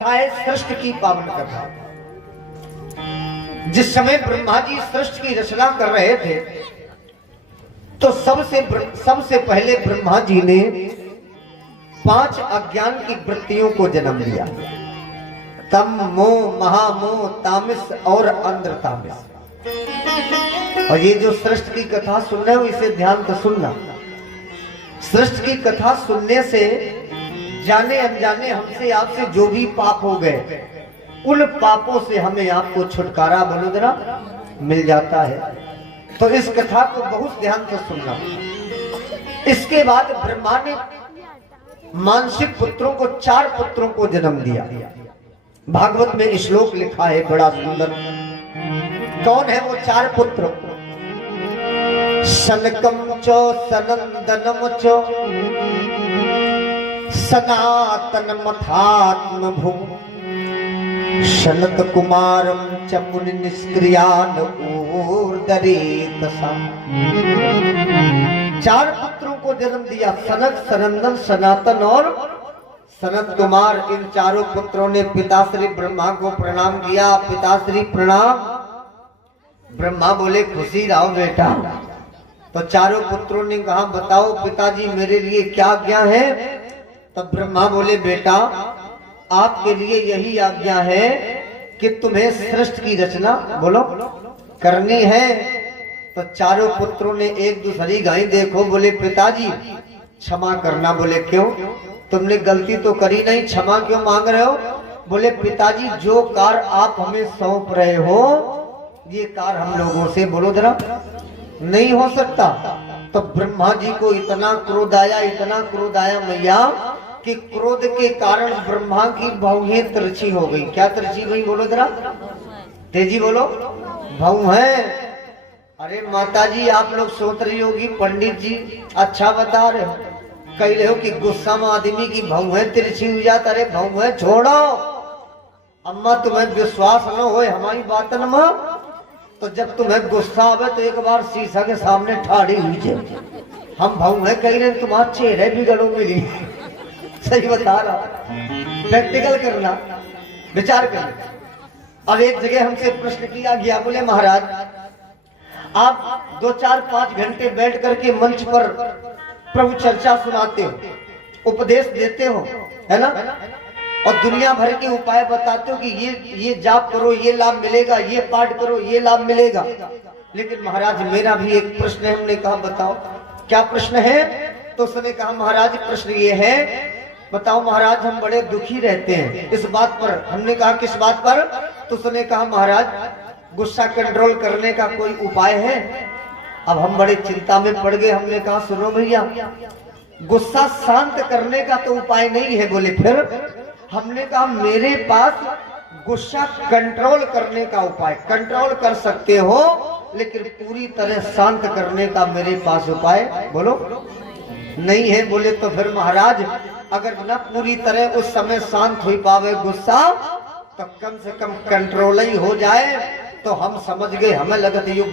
है सृष्टि की पावन कथा। जिस समय ब्रह्मा जी सृष्टि की रचना कर रहे थे तो सबसे पहले ब्रह्मा जी ने 5 अज्ञान की वृत्तियों को जन्म दिया। तम मोह, महामोह, तामस और अंध्र तामस। और ये जो सृष्टि की कथा सुन रहे हो इसे ध्यान से सुनना। सृष्टि की कथा सुनने से जाने अनजाने हमसे आपसे जो भी पाप हो गए उन पापों से हमें आपको छुटकारा बलुदरा मिल जाता है। तो इस कथा को बहुत ध्यान से सुनना। इसके बाद ब्रह्मा ने मानसिक पुत्रों को 4 पुत्रों को जन्म दिया। भागवत में श्लोक लिखा है बड़ा सुंदर। कौन है वो 4 पुत्र? सनकम चो सनंदनम चो सनातन मथात्म भू सनत कुमारम च मुनि निष्क्रियान ऊर्दरेतसा। 4 पुत्रों को जन्म दिया। सनक, सनंदन, सनातन और सनत कुमार। इन 4 पुत्रों ने पिताश्री ब्रह्मा को प्रणाम किया। पिताश्री प्रणाम। ब्रह्मा बोले खुशी रहो बेटा। तो 4 पुत्रों ने कहा बताओ पिताजी मेरे लिए क्या आज्ञा है? तब ब्रह्मा बोले बेटा आपके लिए यही आज्ञा है कि तुम्हें सृष्टि की रचना बोलो करनी है। तो 4 पुत्रों ने एक दूसरी गाय देखो बोले पिताजी क्षमा करना। बोले क्यों? तुमने गलती तो करी नहीं, क्षमा क्यों मांग रहे हो? बोले पिताजी जो कार्य आप हमें सौंप रहे हो ये कार्य हम लोगों से बोलो जरा नहीं हो सकता। तो ब्रह्मा जी को इतना क्रोध आया मैया कि क्रोध के कारण ब्रह्मा की भौहें तिरछी हो गई। क्या तिरछी हुई बोलो जरा तेजी बोलो। भौं है। अरे माताजी आप लोग सोच रही होगी पंडित जी अच्छा बता रहे हो, कह रहे हो कि गुस्सा में आदमी की भौहें तिरछी हो जाता। अरे भौं है छोड़ो। अम्मा तुम्हें विश्वास न हो हमारी बातन में तो जब तुम्हें गुस्सा आवे तो एक बार शीशा के सामने ठाड़ी हुई जाए। हम भाऊ है कह रहे तुम्हारा चेहरे भी गड़ो मिली। सही बता रहा। प्रैक्टिकल करना, विचार करना। अब एक जगह हमसे प्रश्न किया गया बोले महाराज आप 2, 4, 5 घंटे बैठ करके मंच पर प्रभु चर्चा सुनाते हो, उपदेश देते हो, है ना, और दुनिया भर के उपाय बताते हो कि ये जाप करो ये लाभ मिलेगा, ये पाठ करो ये लाभ मिलेगा। लेकिन महाराज मेरा भी एक प्रश्न है। हमने कहा बताओ क्या प्रश्न है? तो उसने कहा महाराज प्रश्न ये है बताओ महाराज हम बड़े दुखी रहते हैं इस बात पर। हमने कहा किस बात पर? तो उसने कहा महाराज गुस्सा कंट्रोल करने का कोई उपाय है? अब हम बड़े चिंता में पड़ गए। हमने कहा सुनो भैया गुस्सा शांत करने का तो उपाय नहीं है। बोले फिर? हमने कहा मेरे पास गुस्सा कंट्रोल करने का उपाय। कंट्रोल कर सकते हो लेकिन पूरी तरह शांत करने का मेरे पास उपाय बोलो नहीं है। बोले तो फिर महाराज अगर न पूरी तरह उस समय शांत हो पावे गुस्सा तो कम से कम कंट्रोल ही हो जाए तो हम समझ गए। हमें लगता है